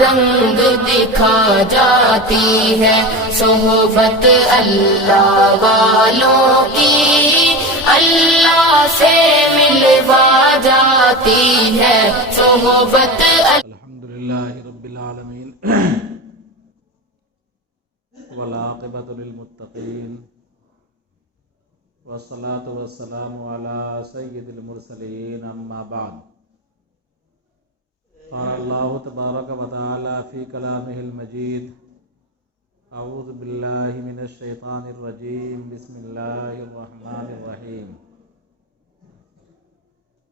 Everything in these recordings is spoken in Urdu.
رنگ دکھا جاتی ہے صحبت اللہ والوں کی، اللہ سے ملوا جاتی ہے صحبت الحمدللہ رب العالمین والعاقبۃ للمتقین والصلاة والسلام علی سید المرسلین، اما بعد، قال اللہ تبارک و تعالی فی کلامہ المجید، اعوذ باللہ من الشیطان الرجیم، بسم اللہ الرحمن الرحیم،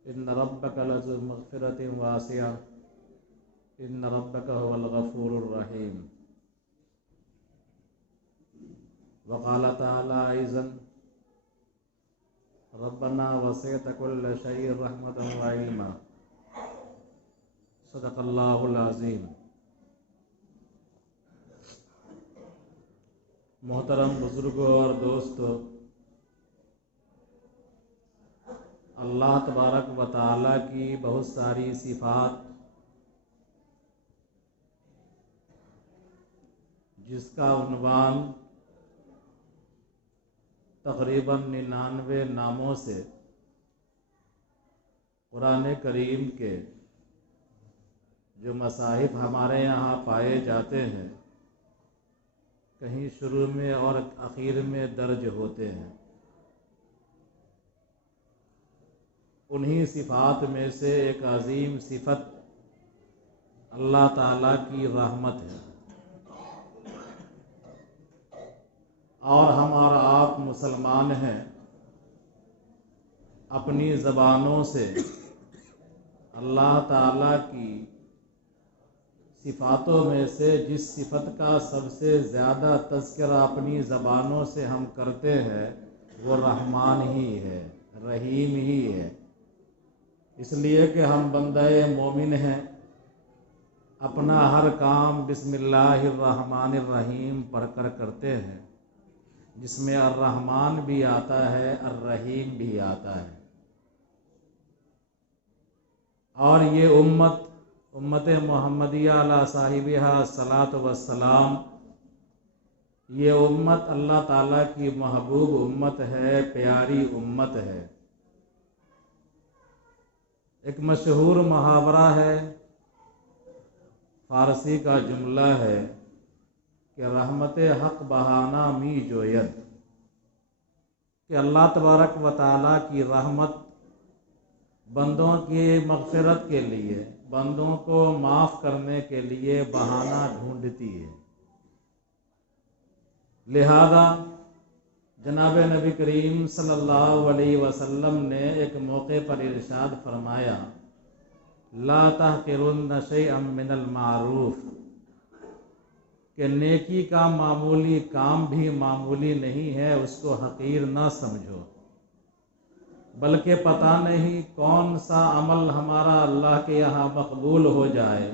ان ربک لذو مغفرۃ واسعہ، ان ربک هو الغفور الرحیم۔ وقال تعالی ایضا ربنا وسعت كل شيء رحمة وعلما، صدق اللہ العظیم۔ محترم بزرگوں اور دوستو، اللہ تبارک و تعالیٰ کی بہت ساری صفات جس کا عنوان تقریباً 99 ناموں سے قرآن کریم کے جو مصاحف ہمارے یہاں پائے جاتے ہیں، کہیں شروع میں اور اخیر میں درج ہوتے ہیں، انہی صفات میں سے ایک عظیم صفت اللہ تعالیٰ کی رحمت ہے، اور ہم اور آپ مسلمان ہیں، اپنی زبانوں سے اللہ تعالیٰ کی صفاتوں میں سے جس صفت کا سب سے زیادہ تذکرہ اپنی زبانوں سے ہم کرتے ہیں وہ رحمان ہی ہے، رحیم ہی ہے، اس لیے کہ ہم بندہ مومن ہیں، اپنا ہر کام بسم اللہ الرحمن الرحیم پڑھ کر کرتے ہیں، جس میں الرحمن بھی آتا ہے، الرحیم بھی آتا ہے، اور یہ امت محمدیہ علی صاحبہا الصلاۃ والسلام، یہ امت اللہ تعالیٰ کی محبوب امت ہے، پیاری امت ہے۔ ایک مشہور محاورہ ہے، فارسی کا جملہ ہے کہ رحمت حق بہانہ می جوید، کہ اللہ تبارک و تعالیٰ کی رحمت بندوں کی مغفرت کے لیے، بندوں کو معاف کرنے کے لیے بہانہ ڈھونڈتی ہے۔ لہذا جناب نبی کریم صلی اللہ علیہ وسلم نے ایک موقع پر ارشاد فرمایا، لا تحقرن شیئا من المعروف، کہ نیکی کا معمولی کام بھی معمولی نہیں ہے، اس کو حقیر نہ سمجھو، بلکہ پتہ نہیں کون سا عمل ہمارا اللہ کے یہاں مقبول ہو جائے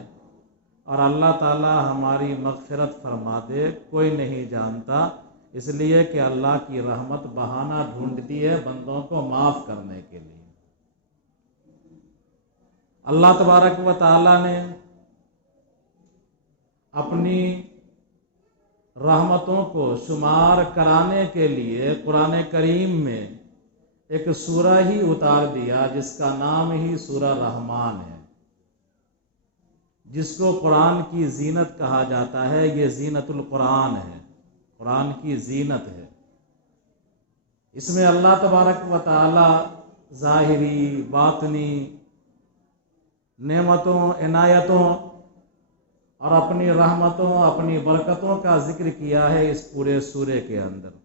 اور اللہ تعالی ہماری مغفرت فرما دے، کوئی نہیں جانتا، اس لیے کہ اللہ کی رحمت بہانہ ڈھونڈتی ہے بندوں کو معاف کرنے کے لیے۔ اللہ تبارک و تعالی نے اپنی رحمتوں کو شمار کرانے کے لیے قرآن کریم میں ایک سورہ ہی اتار دیا جس کا نام ہی سورہ رحمان ہے، جس کو قرآن کی زینت کہا جاتا ہے۔ یہ زینت القرآن ہے، قرآن کی زینت ہے۔ اس میں اللہ تبارک و تعالی ظاہری باطنی نعمتوں، عنایتوں اور اپنی رحمتوں، اپنی برکتوں کا ذکر کیا ہے اس پورے سورے کے اندر۔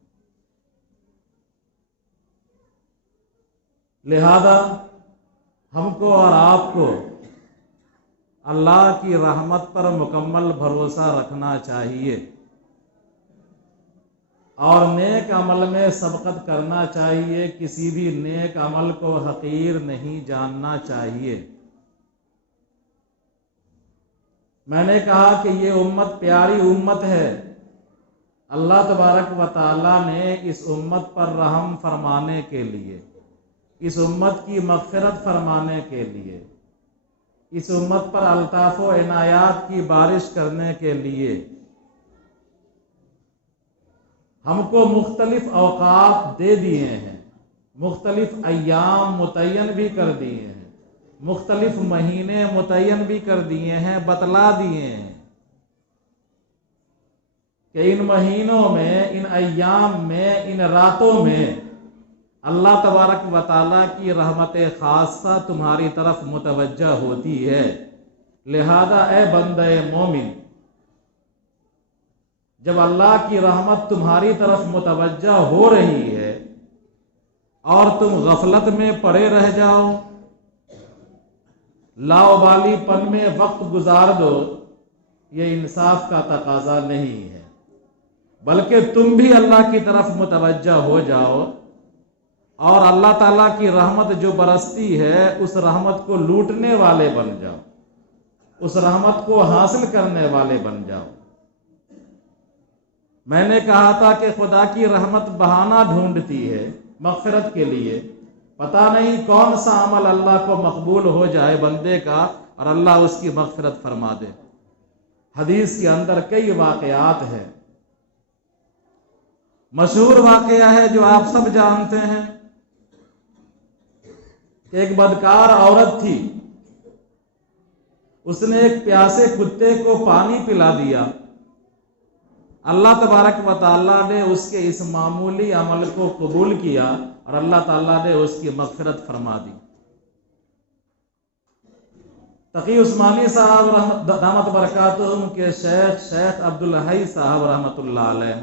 لہذا ہم کو اور آپ کو اللہ کی رحمت پر مکمل بھروسہ رکھنا چاہیے، اور نیک عمل میں سبقت کرنا چاہیے، کسی بھی نیک عمل کو حقیر نہیں جاننا چاہیے۔ میں نے کہا کہ یہ امت پیاری امت ہے، اللہ تبارک و تعالی نے اس امت پر رحم فرمانے کے لیے، اس امت کی مغفرت فرمانے کے لیے اس امت پر الطاف و عنایات کی بارش کرنے کے لیے ہم کو مختلف اوقات دے دیے ہیں، مختلف ایام متعین بھی کر دیے ہیں، مختلف مہینے متعین بھی کر دیے ہیں، بتلا دیے ہیں کہ ان مہینوں میں، ان ایام میں، ان راتوں میں اللہ تبارک و تعالیٰ کی رحمت خاصہ تمہاری طرف متوجہ ہوتی ہے۔ لہذا اے بندہ مومن، جب اللہ کی رحمت تمہاری طرف متوجہ ہو رہی ہے اور تم غفلت میں پڑے رہ جاؤ، لاؤبالی پن میں وقت گزار دو، یہ انصاف کا تقاضا نہیں ہے، بلکہ تم بھی اللہ کی طرف متوجہ ہو جاؤ اور اللہ تعالیٰ کی رحمت جو برستی ہے اس رحمت کو لوٹنے والے بن جاؤ، اس رحمت کو حاصل کرنے والے بن جاؤ۔ میں نے کہا تھا کہ خدا کی رحمت بہانہ ڈھونڈتی ہے مغفرت کے لیے، پتہ نہیں کون سا عمل اللہ کو مقبول ہو جائے بندے کا اور اللہ اس کی مغفرت فرما دے۔ حدیث کے اندر کئی واقعات ہیں، مشہور واقعہ ہے جو آپ سب جانتے ہیں کہ ایک بدکار عورت تھی، اس نے ایک پیاسے کتے کو پانی پلا دیا، اللہ تبارک و تعالیٰ نے اس کے اس معمولی عمل کو قبول کیا اور اللہ تعالیٰ نے اس کی مغفرت فرما دی۔ تقی عثمانی صاحب دامت برکاتہم کے شیخ عبدالحی صاحب رحمۃ اللہ علیہ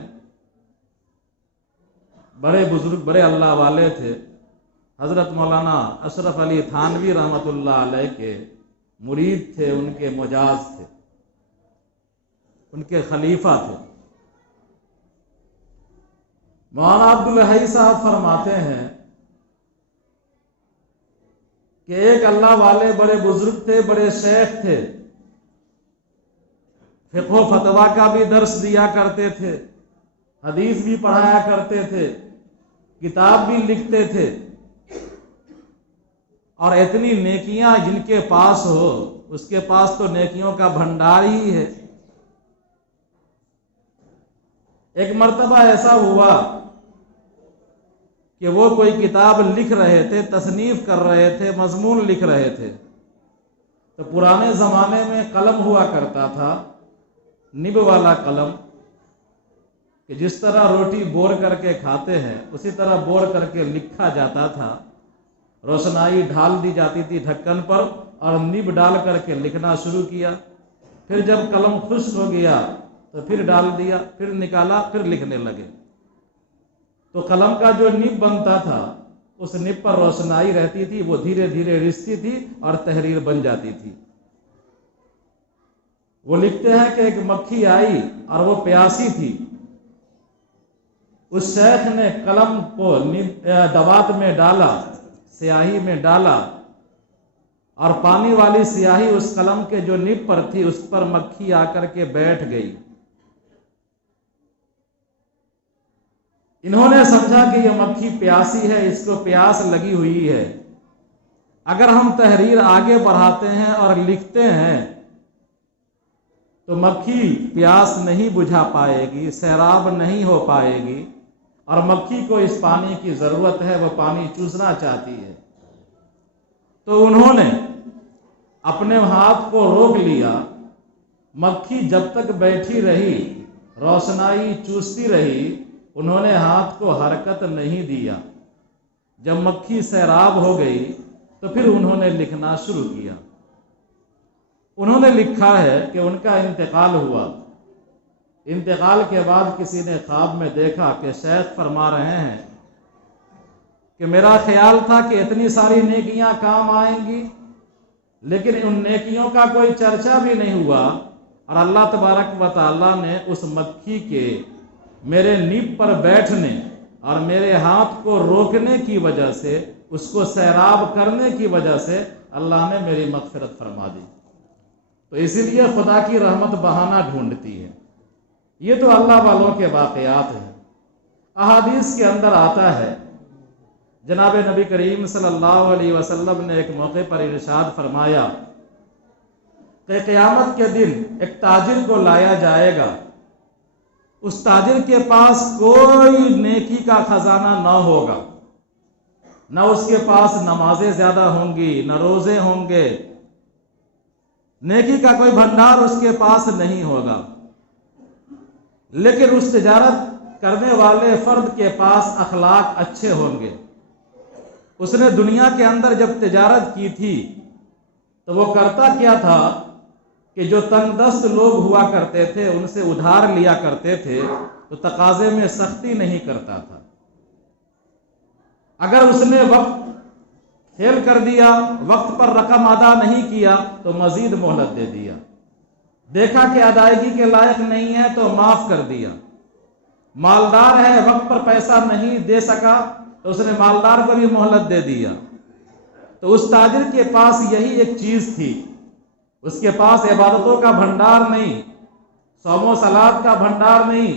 بڑے بزرگ، بڑے اللہ والے تھے۔ حضرت مولانا اشرف علی تھانوی رحمۃ اللہ علیہ کے مرید تھے، ان کے مجاز تھے، ان کے خلیفہ تھے۔ مولانا عبدالحی صاحب فرماتے ہیں کہ ایک اللہ والے بڑے بزرگ تھے، بڑے شیخ تھے، فقہ و فتویٰ کا بھی درس دیا کرتے تھے، حدیث بھی پڑھایا کرتے تھے، کتاب بھی لکھتے تھے، اور اتنی نیکیاں جن کے پاس ہو، اس کے پاس تو نیکیوں کا بھنڈار ہی ہے۔ ایک مرتبہ ایسا ہوا کہ وہ کوئی کتاب لکھ رہے تھے، تصنیف کر رہے تھے، مضمون لکھ رہے تھے، تو پرانے زمانے میں قلم ہوا کرتا تھا، نب والا قلم، کہ جس طرح روٹی بور کر کے کھاتے ہیں اسی طرح بور کر کے لکھا جاتا تھا، روشنائی ڈھال دی جاتی تھی ڈھکن پر اور نب ڈال کر کے لکھنا شروع کیا، پھر جب قلم خشک ہو گیا تو پھر ڈال دیا، پھر نکالا، پھر لکھنے لگے۔ تو قلم کا جو نب بنتا تھا اس نب پر روشنائی رہتی تھی، وہ دھیرے دھیرے رستی تھی اور تحریر بن جاتی تھی۔ وہ لکھتے ہیں کہ ایک مکھی آئی اور وہ پیاسی تھی، اس شیخ نے قلم کو دوات میں ڈالا، سیاہی میں ڈالا، اور پانی والی سیاہی اس قلم کے جو نب پر تھی اس پر مکھی آ کر کے بیٹھ گئی۔ انہوں نے سمجھا کہ یہ مکھی پیاسی ہے، اس کو پیاس لگی ہوئی ہے، اگر ہم تحریر آگے بڑھاتے ہیں اور لکھتے ہیں تو مکھی پیاس نہیں بجھا پائے گی، سیراب نہیں ہو پائے گی، اور مکھی کو اس پانی کی ضرورت ہے، وہ پانی چوسنا چاہتی ہے۔ تو انہوں نے اپنے ہاتھ کو روک لیا، مکھی جب تک بیٹھی رہی، روشنائی چوستی رہی، انہوں نے ہاتھ کو حرکت نہیں دیا۔ جب مکھی سیراب ہو گئی تو پھر انہوں نے لکھنا شروع کیا۔ انہوں نے لکھا ہے کہ ان کا انتقال ہوا، انتقال کے بعد کسی نے خواب میں دیکھا کہ شیخ فرما رہے ہیں کہ میرا خیال تھا کہ اتنی ساری نیکیاں کام آئیں گی، لیکن ان نیکیوں کا کوئی چرچا بھی نہیں ہوا، اور اللہ تبارک و تعالیٰ نے اس مکھی کے میرے نب پر بیٹھنے اور میرے ہاتھ کو روکنے کی وجہ سے، اس کو سیراب کرنے کی وجہ سے اللہ نے میری مغفرت فرما دی۔ تو اسی لیے خدا کی رحمت بہانہ ڈھونڈتی ہے۔ یہ تو اللہ والوں کے واقعات ہیں۔ احادیث کے اندر آتا ہے، جناب نبی کریم صلی اللہ علیہ وسلم نے ایک موقع پر ارشاد فرمایا کہ قیامت کے دن ایک تاجر کو لایا جائے گا، اس تاجر کے پاس کوئی نیکی کا خزانہ نہ ہوگا، نہ اس کے پاس نمازیں زیادہ ہوں گی، نہ روزے ہوں گے، نیکی کا کوئی بھنڈار اس کے پاس نہیں ہوگا، لیکن اس تجارت کرنے والے فرد کے پاس اخلاق اچھے ہوں گے۔ اس نے دنیا کے اندر جب تجارت کی تھی تو وہ کرتا کیا تھا کہ جو تنگ دست لوگ ہوا کرتے تھے ان سے ادھار لیا کرتے تھے تو تقاضے میں سختی نہیں کرتا تھا۔ اگر اس نے وقت فیل کر دیا، وقت پر رقم ادا نہیں کیا تو مزید مہلت دے دیا، دیکھا کہ ادائیگی کے لائق نہیں ہے تو معاف کر دیا، مالدار ہے وقت پر پیسہ نہیں دے سکا تو اس نے مالدار کو بھی مہلت دے دیا۔ تو اس تاجر کے پاس یہی ایک چیز تھی، اس کے پاس عبادتوں کا بھنڈار نہیں، صوم و صلات کا بھنڈار نہیں،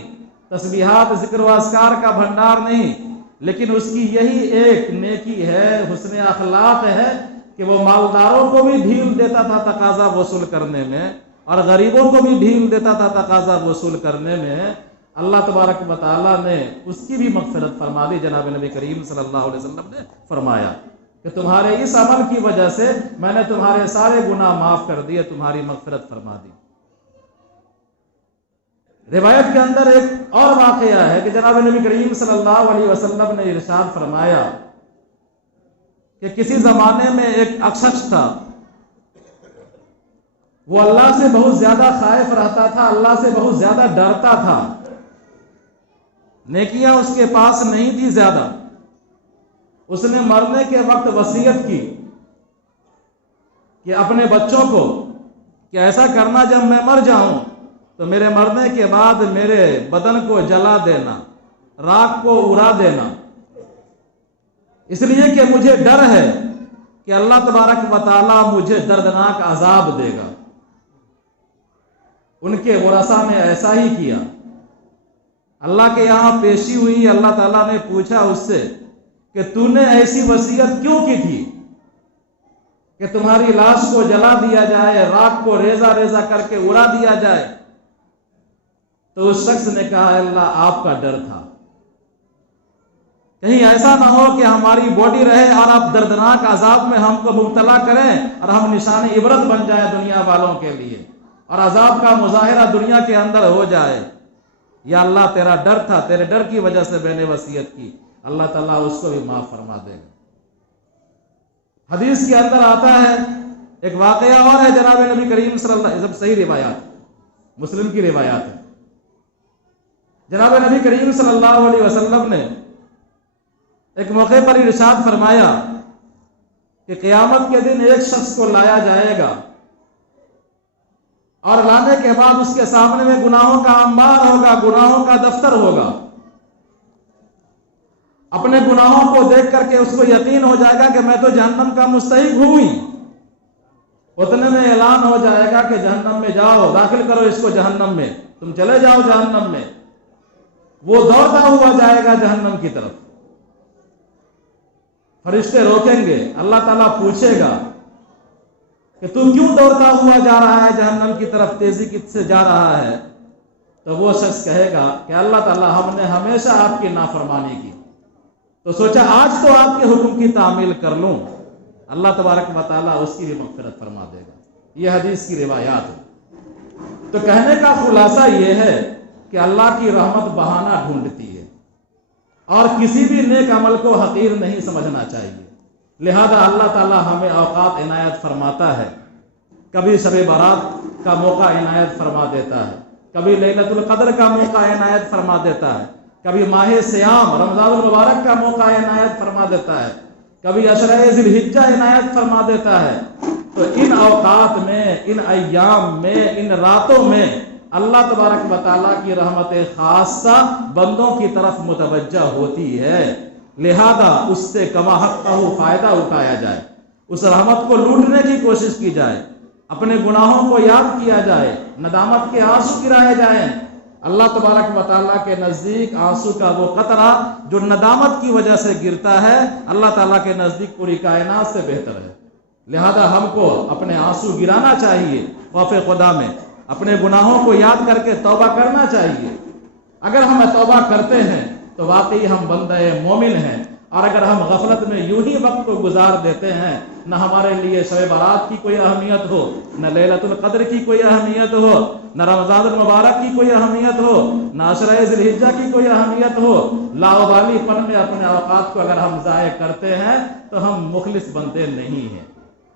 تسبیحات ذکر و اذکار کا بھنڈار نہیں، لیکن اس کی یہی ایک نیکی ہے، حسن اخلاق ہے کہ وہ مالداروں کو بھی ڈھیل دیتا تھا تقاضا وصول کرنے میں، اور غریبوں کو بھی ڈھیل دیتا تھا تقاضا وصول کرنے میں۔ اللہ تبارک و تعالیٰ نے اس کی بھی مغفرت فرما دی۔ جناب نبی کریم صلی اللہ علیہ وسلم نے فرمایا کہ تمہارے اس عمل کی وجہ سے میں نے تمہارے سارے گناہ معاف کر دیے، تمہاری مغفرت فرما دی۔ روایت کے اندر ایک اور واقعہ ہے کہ جناب نبی کریم صلی اللہ علیہ وسلم نے ارشاد فرمایا کہ کسی زمانے میں ایک شخص تھا، وہ اللہ سے بہت زیادہ خائف رہتا تھا، اللہ سے بہت زیادہ ڈرتا تھا، نیکیاں اس کے پاس نہیں تھی زیادہ۔ اس نے مرنے کے وقت وصیت کی کہ اپنے بچوں کو کہ ایسا کرنا جب میں مر جاؤں تو میرے مرنے کے بعد میرے بدن کو جلا دینا، راکھ کو اڑا دینا، اس لیے کہ مجھے ڈر ہے کہ اللہ تبارک و تعالیٰ مجھے دردناک عذاب دے گا۔ ان کے ورثاء نے ایسا ہی کیا، اللہ کے یہاں پیشی ہوئی، اللہ تعالیٰ نے پوچھا اس سے کہ تو نے ایسی وصیت کیوں کی تھی کہ تمہاری لاش کو جلا دیا جائے، راکھ کو ریزہ ریزہ کر کے اڑا دیا جائے؟ تو اس شخص نے کہا اللہ آپ کا ڈر تھا، کہیں ایسا نہ ہو کہ ہماری باڈی رہے اور آپ دردناک عذاب میں ہم کو مبتلا کریں اور ہم نشان عبرت بن جائیں دنیا والوں کے لیے، اور عذاب کا مظاہرہ دنیا کے اندر ہو جائے۔ یا اللہ تیرا ڈر تھا، تیرے ڈر کی وجہ سے میں نے وصیت کی، اللہ تعالیٰ اس کو بھی معاف فرما دے گا۔ حدیث کے اندر آتا ہے ایک واقعہ اور ہے جناب نبی کریم صلی اللہ علیہ وسلم، صحیح روایات، مسلم کی روایات ہے، جناب نبی کریم صلی اللہ علیہ وسلم نے ایک موقع پر ارشاد فرمایا کہ قیامت کے دن ایک شخص کو لایا جائے گا اور لانے کے بعد اس کے سامنے میں گناہوں کا انبار ہوگا، گناہوں کا دفتر ہوگا۔ اپنے گناہوں کو دیکھ کر کے اس کو یقین ہو جائے گا کہ میں تو جہنم کا مستحق ہوں ہی، اتنے میں اعلان ہو جائے گا کہ جہنم میں جاؤ، داخل کرو اس کو جہنم میں، تم چلے جاؤ جہنم میں۔ وہ دوڑتا ہوا جائے گا جہنم کی طرف، فرشتے روکیں گے، اللہ تعالیٰ پوچھے گا کہ تو کیوں دوڑتا ہوا جا رہا ہے جہنم کی طرف، تیزی کس سے جا رہا ہے؟ تو وہ شخص کہے گا کہ اللہ تعالیٰ ہم نے ہمیشہ آپ کی نافرمانی کی، تو سوچا آج تو آپ کے حکم کی تعمیل کر لوں، اللہ تبارک و تعالیٰ اس کی بھی مغفرت فرما دے گا۔ یہ حدیث کی روایات ہے۔ تو کہنے کا خلاصہ یہ ہے کہ اللہ کی رحمت بہانہ ڈھونڈتی ہے اور کسی بھی نیک عمل کو حقیر نہیں سمجھنا چاہیے، لہذا اللہ تعالیٰ ہمیں اوقات عنایت فرماتا ہے، کبھی شب برات کا موقع عنایت فرما دیتا ہے، کبھی لیلۃ القدر کا موقع عنایت فرما دیتا ہے، کبھی ماہ سیام رمضان المبارک کا موقع عنایت فرما دیتا ہے، کبھی عشرہ ذی الحجہ عنایت فرما دیتا ہے۔ تو ان اوقات میں، ان ایام میں، ان راتوں میں اللہ تبارک و تعالیٰ کی رحمت خاصہ بندوں کی طرف متوجہ ہوتی ہے، لہذا اس سے کما حق فائدہ اٹھایا جائے، اس رحمت کو لوٹنے کی کوشش کی جائے، اپنے گناہوں کو یاد کیا جائے، ندامت کے آنسو گرائے جائیں۔ اللہ تبارک و تعالیٰ کے نزدیک آنسو کا وہ قطرہ جو ندامت کی وجہ سے گرتا ہے، اللہ تعالیٰ کے نزدیک پوری کائنات سے بہتر ہے، لہذا ہم کو اپنے آنسو گرانا چاہیے خوف خدا میں، اپنے گناہوں کو یاد کر کے توبہ کرنا چاہیے۔ اگر ہم توبہ کرتے ہیں تو واقعی ہم بندہ مومن ہیں، اور اگر ہم غفلت میں یوں ہی وقت کو گزار دیتے ہیں، نہ ہمارے لیے شب برات کی کوئی اہمیت ہو، نہ لیلۃ القدر کی کوئی اہمیت ہو، نہ رمضان المبارک کی کوئی اہمیت ہو، نہ عشرہ ذی الحجہ کی کوئی اہمیت ہو، لاابالی پن میں اپنے اوقات کو اگر ہم ضائع کرتے ہیں تو ہم مخلص بندے نہیں ہیں۔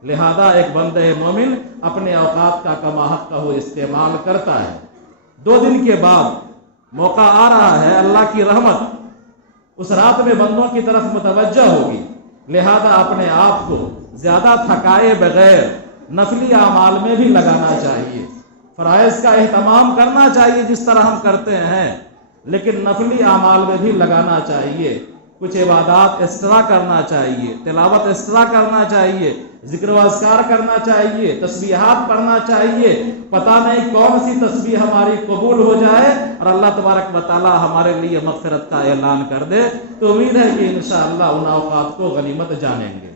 لہذا ایک بندہ مومن اپنے اوقات کا کما حق کا استعمال کرتا ہے۔ 2 دن کے بعد موقع آ رہا ہے، اللہ کی رحمت اس رات میں بندوں کی طرف متوجہ ہوگی، لہذا اپنے آپ کو زیادہ تھکائے بغیر نفلی اعمال میں بھی لگانا چاہیے۔ فرائض کا اہتمام کرنا چاہیے جس طرح ہم کرتے ہیں، لیکن نفلی اعمال میں بھی لگانا چاہیے۔ کچھ عبادات ایکسٹرا کرنا چاہیے، تلاوت ایکسٹرا کرنا چاہیے، ذکر و اذکار کرنا چاہیے، تسبیحات پڑھنا چاہیے۔ پتہ نہیں کون سی تسبیح ہماری قبول ہو جائے اور اللہ تبارک و تعالی ہمارے لیے مغفرت کا اعلان کر دے۔ تو امید ہے کہ انشاءاللہ ان اوقات کو غنیمت جانیں گے۔